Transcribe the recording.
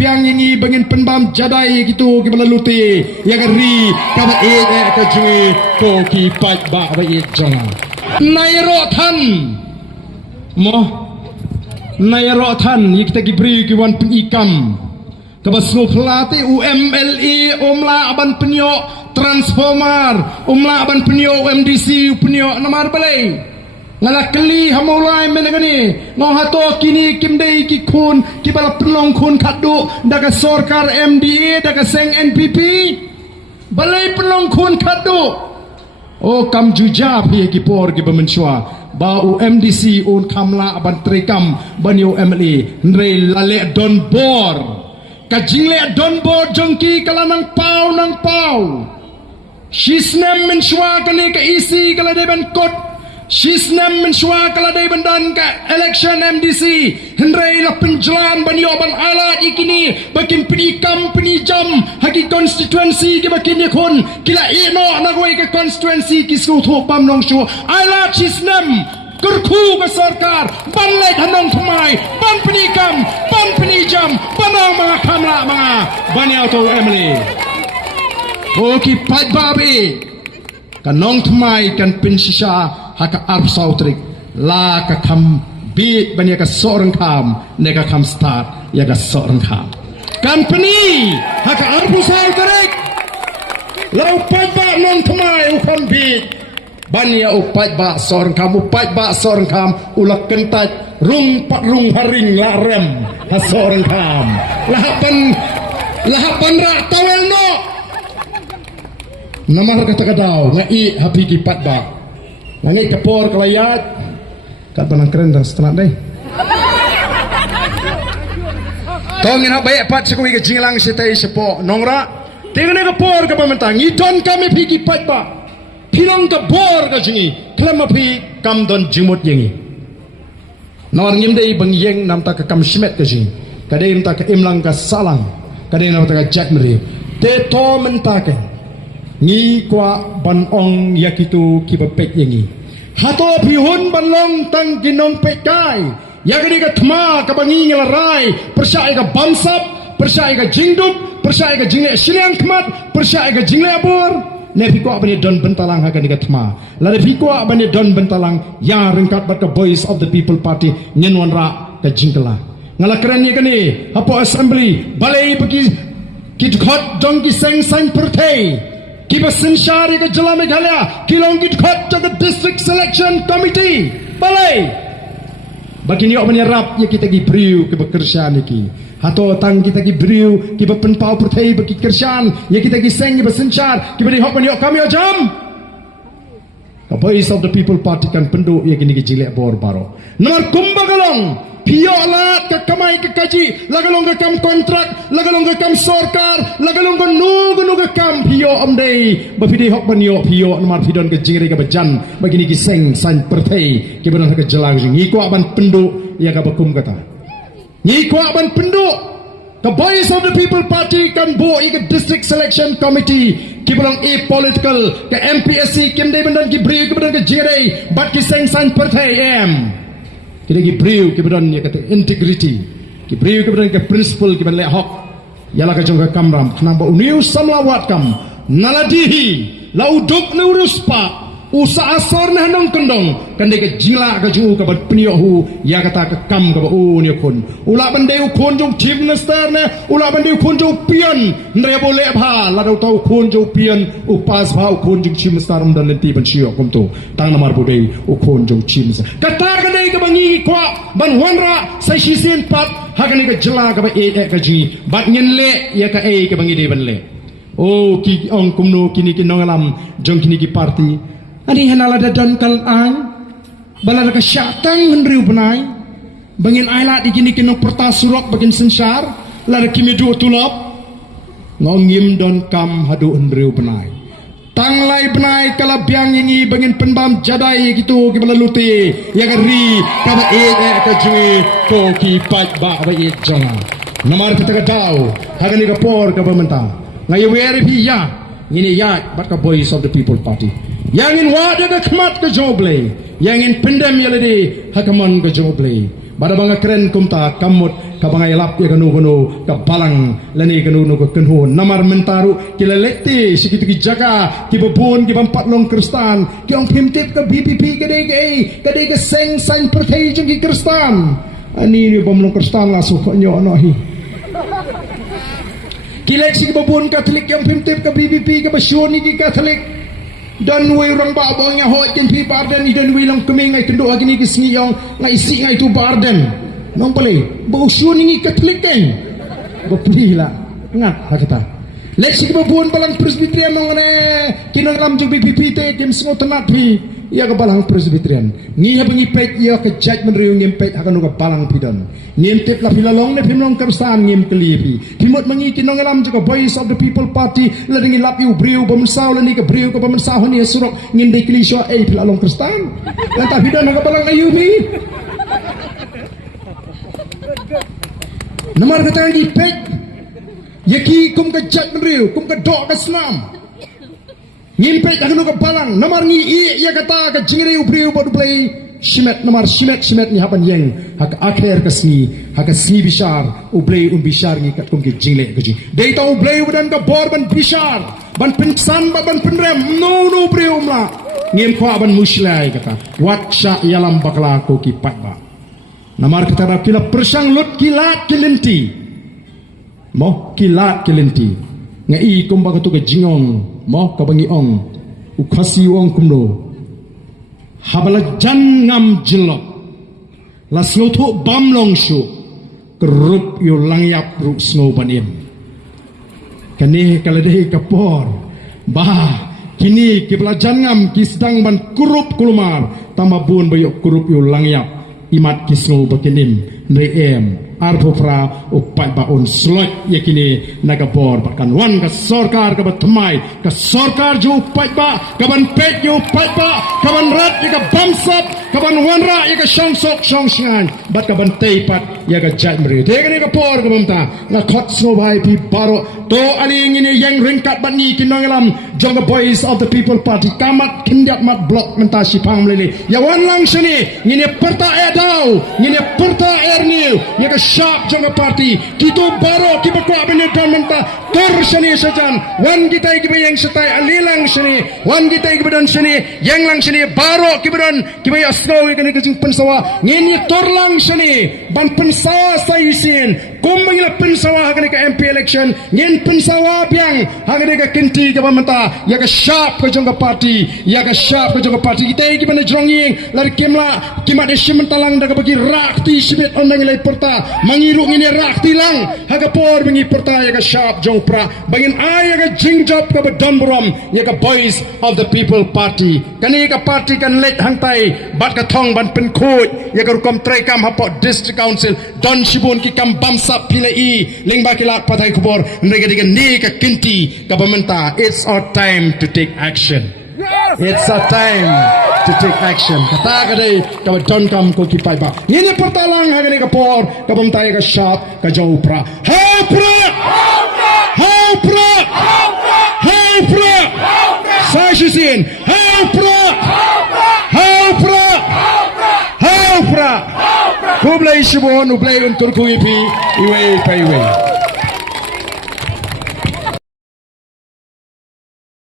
biang yangi bangin penbam jadai gitu ki balaluti ya gari kaba ka jui ko ki pat ba ba jonga nairo than mo nairo than yikta ki bri ki wan ikam kabasno pelate UMLE umla aban penyo transformer umla aban penyo MDC penyo namar balai ngala keli hamulai menegani ngau hato kini kimdei ki kun ki bala pelong kun khadu daga sorkar MDA daga seng NPP balai pelong kun khadu o kam juja phi ki por ki bamenchwa ba UMDC un kamla aban trekam bani UMLE ndre lale don bor kajingle don bor jongki kala nang pau shisnem menchwa kani ka isi kala deban kot Shisnem mensyua kala day bandan ka election MDC hendrai la penjalan banyo ban alat ikini bakin penikam penijam haki constituency ke bakin yakun kila ino nagoi ke constituency kisku thok bam nong shu alat shisnem kurku ke sarkar ban lai thanong thmai ban penikam ban penijam banang mga kamla mga banyaw to Emily oki pat babi kanong thmai kan pinsisha haka arp sautrik la ka kam beat bani ka sorang kam ne ka kam start ya ka sorang kam company haka arp sautrik lau pat ba non thmai u kam beat bani ya upat ba sorang kam ulak kentat rung pat rung haring la rem ha sorang kam lahapan ra tawel no namar kata kadau ngai hapi ki pat ba nani kapor kelayat kat banang keren dan setelah deh kau ngina baik pat sekui ke jinglang setai sepo nongra tengah ni kapor ke pementang idon kami pergi pat ba pilong ke bor ke jingi kelama pi kam don jimut yengi nawar ngimdei bang yeng nam tak kam shimet ke jingi kadai nam tak imlang ke salang kadai nam tak jack meri te to mentake ni kwa ban ong yakitu kibapek yengi hato pihun ban long tang ginong pekai yakni ka thma ka bangi ngelarai persai ka bamsap persai ka jingduk persai ka jingle siliang khmat persai ka jingle abor ne piko abani don bentalang ha ka ni ka thma la piko abani don bentalang ya rengkat bat ka voice of the people party nyenwan ra ka jingla ngala keren ni kani hapo assembly balai pergi kit khot dong ki seng sang perthei Kiba Sinshari ke Jela Meghalaya kilongit khot ke district selection committee balai bagini ok menyerap ya kita gi briu ke bekerja niki hato tang kita gi briu ki penpau perthai bagi kerjaan ya kita gi seng ki Sinshar ki beri hok menyok kami jam the voice of the people party kan penduk ya kini gi jilek bor baro nomor kumbagalong Pio alat ke kamai ke kaji lagalong ke kam kontrak lagalong ke kam sorkar lagalong ke nu ke kam pio amdei bafidi hok banyo pio nomor pidon ke jingri ke bejan begini ki seng san perthai ki benar ke jelang ngi ko aban penduk ya ka bekum kata ngi ko aban penduk the voice of the people party kan bo ke district selection committee ki belang e political ke MPSC kim dei bendan ki bri ke benar ke jingri bat ki seng san perthai em kita ki beriu ki bedan ya kata integrity ki beriu ki bedan ke principle ki ben le hok yala ka jong ka kamram nang ba uniu samlawat kam naladihi lauduk ne uruspa usa asor ne nong kendong kan de ke jingla ka ju ka ban pnio hu ya kata ka kam ka ba u ne kun ula ban de kun jong chief minister ne ula ban de kun jong pian ndre boleh bha la do tau kun jong pian upas bha kun jong chief minister um dan lenti ban chio kom tu tang namar budai u kun jong chief minister kata ka de ka bangi kwa ban wanra sai shisin pat ha ka ni ka jela ka ba e ka ji bat nyen le ya ka e ka bangi de ban le o ki ong kumno kini ki nongalam jong kini ki party ani hanala da don kal ai balada ka syatang hendriu benai bangin ailat ikini kino perta surok bagin sensar lara kimi du tulop ngongim don kam hadu hendriu benai tanglai benai kala biang yangi bangin penbam jadai gitu ki balaluti ya gari kaba e ka jui ko ki pat ba ba e jonga namar kita ka dau hagani ka por ka pemerintah ngai weri pi ya ini ya bat ka voice of the people party yang in wada ke khmat ke joble yang in pendam yalade hakaman ke joble Bada banga keren kumta kamut kabangai lap ya kanu ka balang lani kanu ka kenho namar mentaru kila lekti sikitu ki jaga ki babun ki bampat long kristan ki ong pimtip ka BPP kadai ka seng sign pertai jeng ki kristan ani ni bom long kristan la so nyo no hi kila si ki babun katolik ki ong pimtip ka BPP ka basyoni ki katolik dan way orang babang yang hot jen pi barden idan way lang keming ngai kendo agini ki singi yang ngai isi ngai tu barden nong pale bau syun ini katolik kan bapli la ngat hakata let's si babun balang presbyterian nong ne kinang lam ju BPP te kim singo tenat pi ya ka balang presbyterian ngi ha bengi pet ya ka judgment riu ngim pet hakanu ka balang pidon ngim tip la filalong ne phimlong kersan ngim kelipi kimot mangi kinong lam ju ka voice of the people party la ringi lap yu briu bamsau la ni ka briu ka bamsau ni surok ngim de kli sho ai filalong kerstan la ta pidon ka balang ayumi namar kata lagi pek yaki kum ka judgment riu kum ka dok ka snam ngimpet agnu ka balang namar ngi i ya kata ka jingri ubri ubod play shimet namar shimet ni hapan yeng hak akhir ka sni bishar ublay bishar ngi kat kum ki jingle ka jing dei ta ublay udan ka bor ban bishar ban pinsan ban penrem no ubri umla ngim ko ban muslai kata wat sha yalam bakla ko ki patba namar kata rap kila persang lut kilat kilenti mo kilat kilenti ngai kum ba ka tu ka jingong mo kabangi ong ukasi ong kumno habala jan ngam jilok la sloto bamlong shu kerup yo langyap rup snow banim kane kalade kapor bah kini kibla jan ngam kisdang ban kurup kulumar tamabun bayok kurup yo langyap imat kisno bakinim reem arbofra upai baun slot yakini nagabor bakan wan ka sorkar ka batmai ka sorkar ju upai ba kaban pet ju upai ba kaban rat ya ka bamsap kaban wanra ya ka shongsok shongshan bat kaban teipat ya ka jatmri tegani ka por ka bamta na khot sno bhai pi baro to ali ngini yang ringkat bani kinongalam jonga boys of the people party kamat kindiat mat blok menta sipang lele ya wan lang sini ngini perta edau ngini perta erniu ya ka sharp jonga party kito baro kibakwa bini menta tor sini sajan wan kita yang setai alilang sini wan kita ikibadan sini yang lang sini baro kibadan kibay asnawi kani kajing pensawa ngini torlang sini ban pensawa saisin kumbangila pensawa hagani ka MP election ngin pensawa biang hagani ka kinti ka pamenta ya ka sharp ka jonga party ya ka sharp ka jonga party kita ikibana jronging lari kimla kimat esimentalang daga bagi rakti sibet ondang ilai porta mangiru ngini rakti lang haga por bingi porta ya ka sharp jong pra bangin ay ya ka jingjop ka badamburam ya ka boys of the people party kani ka party kan let hangtai bat ka thong ban pen khoj ya ka rukom trai kam hapo district council don shibun ki kam bamsap pilai lingba kilat patai kubor nega diga ni ka kinti ka pamenta it's our time to take action. It's a time to take action. Kata kadai ka don kam ko kipai ba. Ngini pertalang hagani ka por ka pamtai ka sharp ka jopra. Hopra! Hopra! Hopra! Sashisin! Hopra! Hopra! Hopra! Kublai shibon ublai untuk kuipi iwe pa iwe.